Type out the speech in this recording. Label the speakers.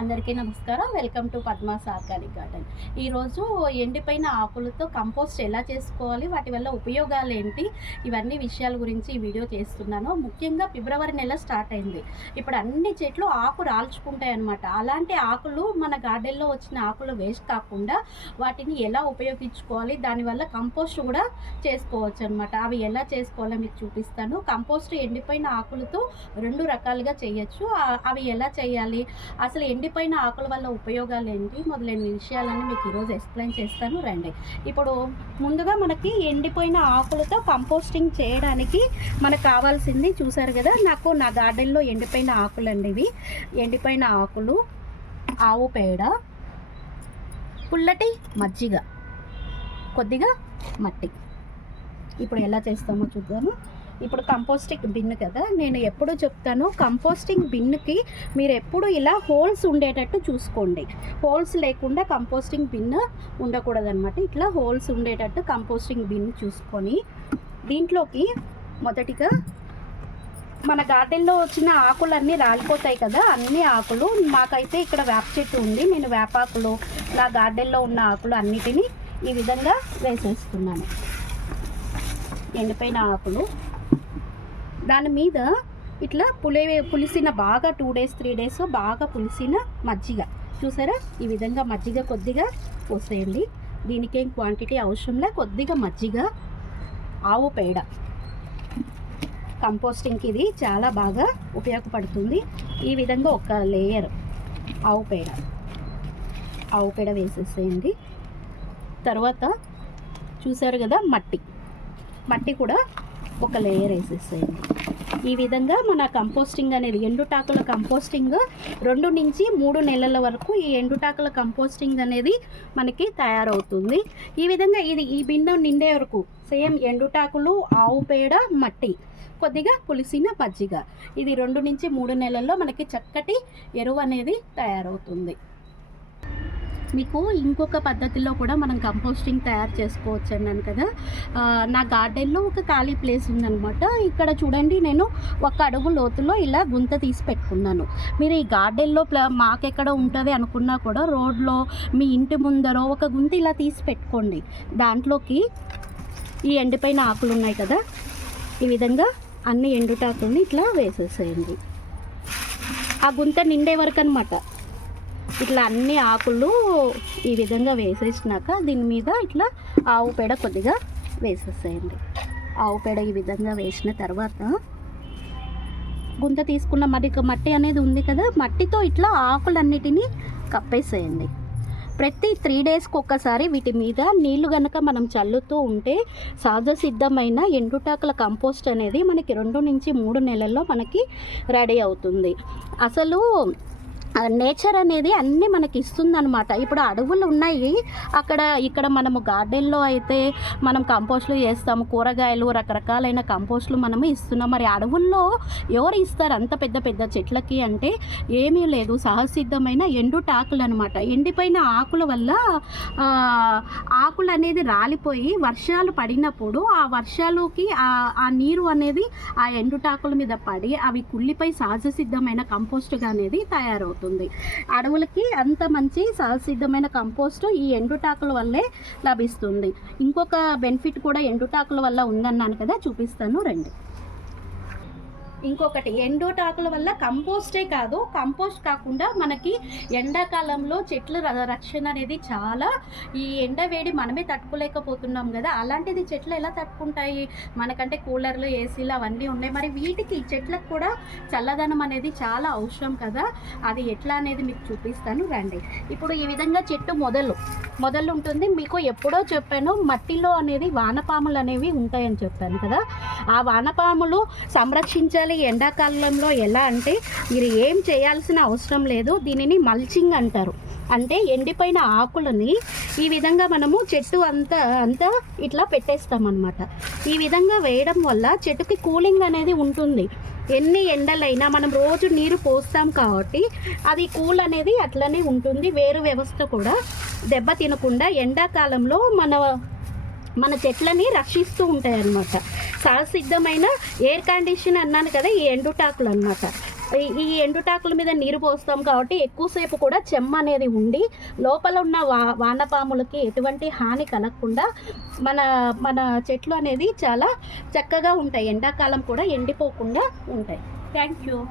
Speaker 1: అందరికీ నమస్కారం. Welcome to Padma's organic garden. ఈరోజు ఎండిపోయిన ఆకులతో కంపోస్ట్ ఎలా చేసుకోవాలి? వాటి వల్ల ఉపయోగాలు ఏంటి? ఇవన్నీ విషయాల గురించి ఈ వీడియో చేస్తున్నాను. ముఖ్యంగా ఫిబ్రవరి నెల స్టార్ట్ అయింది. ఇప్పుడు అన్ని చెట్లు ఆకు రాల్చుకుంటాయి అనమాట అలాంటి ఆకులు మన గార్డెన్లో వచ్చిన ఆకులు వేస్ట్ కాకుండా వాటిని ఎలా ఉపయోగించుకోవాలి? దానివల్ల కంపోస్ట్ కూడా చేసుకోవచ్చు అనమాట అవి ఎలా చేసుకోవాలో మీకు చూపిస్తాను. కంపోస్ట్ ఎండిపోయిన ఆకులతో రెండు రకాలుగా చేయొచ్చు. అవి ఎలా చేయాలి? అసలు ఎండిపోయిన ఆకుల వల్ల ఉపయోగాలు ఏంటి మొదలైన విషయాలన్నీ మీకు ఈరోజు ఎక్స్ప్లెయిన్ చేస్తాను రండి. ఇప్పుడు ముందుగా మనకి ఎండిపోయిన ఆకులతో కంపోస్టింగ్ చేయడానికి మనకు కావాల్సింది చూసారు కదా నాకు నా గార్డెన్లో ఎండిపోయిన ఆకులు అండి ఇవి. ఎండిపోయిన ఆకులు ఆవు పేడ పుల్లటి మజ్జిగ కొద్దిగా మట్టి. ఇప్పుడు ఎలా చేస్తామో చూద్దాము. ఇప్పుడు కంపోస్టింగ్ బిన్ కదా నేను ఎప్పుడు చెప్తాను కంపోస్టింగ్ బిన్కి మీరు ఎప్పుడు ఇలా హోల్స్ ఉండేటట్టు చూసుకోండి. హోల్స్ లేకుండా కంపోస్టింగ్ బిన్ ఉండకూడదన్నమాట. ఇట్లా హోల్స్ ఉండేటట్టు కంపోస్టింగ్ బిన్ చూసుకొని దీంట్లోకి మొదటిగా మన గార్డెన్లో వచ్చిన ఆకులన్నీ రాలిపోతాయి కదా అన్ని ఆకులు. మాకైతే ఇక్కడ వేప చెట్టు ఉంది. నేను వేపాకులు నా గార్డెన్లో ఉన్న ఆకులు అన్నిటినీ ఈ విధంగా వేసేస్తున్నాను. ఎండిపోయిన ఆకులు. దాని మీద ఇట్లా పులి పులిసిన బాగా టూ డేస్ త్రీ డేస్ బాగా పులిసిన మజ్జిగ. చూసారా? ఈ విధంగా మజ్జిగ కొద్దిగా పోసేయండి. దీనికేం క్వాంటిటీ అవసరంలే కొద్దిగా మజ్జిగ ఆవు పేడ. కంపోస్టింగ్కి ఇది చాలా బాగా ఉపయోగపడుతుంది. ఈ విధంగా ఒక లేయర్ ఆవు పేడ. ఆవు పేడ వేసేసేయండి. తర్వాత చూసారు కదా మట్టి. మట్టి కూడా ఒక లేయర్ వేసేసేయండి. ఈ విధంగా మన కంపోస్టింగ్ అనేది ఎండుటాకుల కంపోస్టింగ్ రెండు నుంచి మూడు నెలల వరకు ఈ ఎండుటాకుల కంపోస్టింగ్ అనేది మనకి తయారవుతుంది. ఈ విధంగా ఇది ఈ బిందె నిండే వరకు సేమ్ ఎండుటాకులు ఆవు పేడ మట్టి కొద్దిగా పులిసిన మజ్జిగ ఇది రెండు నుంచి మూడు నెలల్లో మనకి చక్కటి ఎరువు అనేది తయారవుతుంది. మీకు ఇంకొక పద్ధతిలో కూడా మనం కంపోస్టింగ్ తయారు చేసుకోవచ్చు అన్నాను కదా. నా గార్డెన్లో ఒక ఖాళీ ప్లేస్ ఉందనమాట ఇక్కడ చూడండి నేను ఒక అడుగు లోతులో ఇలా గుంత తీసి పెట్టుకున్నాను. మీరు ఈ గార్డెన్లో ప్ల మాకెక్కడ ఉంటుంది అనుకున్నా కూడా రోడ్లో మీ ఇంటి ముందర ఒక గుంత ఇలా తీసి పెట్టుకోండి. దాంట్లోకి ఈ ఎండిపోయిన ఆకులు ఉన్నాయి కదా ఈ విధంగా అన్ని ఎండుటాకుల్ని ఇట్లా వేసేసేయండి. ఆ గుంత నిండే వరకు అనమాట ఇట్లా అన్ని ఆకులు ఈ విధంగా వేసేసినాక దీని మీద ఇట్లా ఆవు పేడ కొద్దిగా వేసేసేయండి. ఆవు పేడ ఈ విధంగా వేసిన తర్వాత గుంత తీసుకున్న మరి మట్టి అనేది ఉంది కదా మట్టితో ఇట్లా ఆకులన్నిటినీ కప్పేసేయండి. ప్రతి త్రీ డేస్కి ఒక్కసారి వీటి మీద నీళ్ళు గనక మనం చల్లుతూ ఉంటే సహజ సిద్ధమైన ఎండుటాకుల కంపోస్ట్ అనేది మనకి రెండు నుంచి మూడు నెలల్లో మనకి రెడీ అవుతుంది. అసలు నేచర్ అనేది అన్నీ మనకి ఇస్తుందనమాట ఇప్పుడు అడవులు ఉన్నాయి. అక్కడ ఇక్కడ మనము గార్డెన్లో అయితే మనం కంపోస్ట్లు చేస్తాము. కూరగాయలు రకరకాలైన కంపోస్ట్లు మనము ఇస్తున్నాం మరి అడవుల్లో ఎవరు ఇస్తారు అంత పెద్ద పెద్ద చెట్లకి అంటే ఏమీ లేదు. సహసిద్ధమైన ఎండుటాకులు అనమాట ఎండిపోయిన ఆకుల వల్ల ఆకులు అనేది రాలిపోయి వర్షాలు పడినప్పుడు ఆ వర్షాలకి ఆ నీరు అనేది ఆ ఎండుటాకుల మీద పడి అవి కుళ్ళిపై సహజ సిద్ధమైన కంపోస్ట్గా అనేది తయారవుతుంది. అడవులకి అంత మంచి సహసిద్ధమైన కంపోస్ట్ ఈ ఎండుటాకుల వల్లే లభిస్తుంది. ఇంకొక బెనిఫిట్ కూడా ఎండుటాకుల వల్ల ఉందన్నాను కదా చూపిస్తాను. రండి. ఇంకొకటి ఎండోటాకుల వల్ల కంపోస్టే కాదు కంపోస్ట్ కాకుండా మనకి ఎండాకాలంలో చెట్ల ర- రక్షణ అనేది చాలా ఈ ఎండ వేడి మనమే తట్టుకోలేకపోతున్నాం కదా. అలాంటిది చెట్లు ఎలా తట్టుకుంటాయి? మనకంటే కూలర్లు ఏసీలు అవన్నీ ఉన్నాయి. మరి వీటికి చెట్లకు కూడా చల్లదనం అనేది చాలా అవసరం కదా. అది ఎట్లా అనేది మీకు చూపిస్తాను. రండి. ఇప్పుడు ఈ విధంగా చెట్టు మొదలు. మొదలు ఉంటుంది. మీకు ఎప్పుడో చెప్పాను మట్టిలో అనేది వానపాములు అనేవి ఉంటాయని చెప్పాను కదా. ఆ వానపాములు సంరక్షించాలి ఎండాకాలంలో ఎలా అంటే మీరు ఏం చేయాల్సిన అవసరం లేదు. దీనిని మల్చింగ్ అంటారు. అంటే ఎండిపోయిన ఆకులని ఈ విధంగా మనము చెట్టు అంతా అంతా ఇట్లా పెట్టేస్తామన్నమాట. ఈ విధంగా వేయడం వల్ల చెట్టుకి కూలింగ్ అనేది ఉంటుంది. ఎన్ని ఎండలైనా మనం రోజు నీరు పోస్తాం కాబట్టి అది కూల్ అనేది అట్లనే ఉంటుంది. వేరు వ్యవస్థ కూడా దెబ్బ తినకుండా ఎండాకాలంలో మన మన చెట్లని రక్షిస్తూ ఉంటాయి అన్నమాట సహసిద్ధమైన ఎయిర్ కండిషన్ అన్నాను కదా ఈ ఎండుటాకులు అన్నమాట. ఈ- ఈ ఎండుటాకుల మీద నీరు పోస్తాం కాబట్టి ఎక్కువసేపు కూడా చెమ్మ అనేది ఉండి లోపల ఉన్న వా వానపాములకి ఎటువంటి హాని కలగకుండా మన మన చెట్లు అనేది చాలా చక్కగా ఉంటాయి. ఎండాకాలం కూడా ఎండిపోకుండా ఉంటాయి. Thank you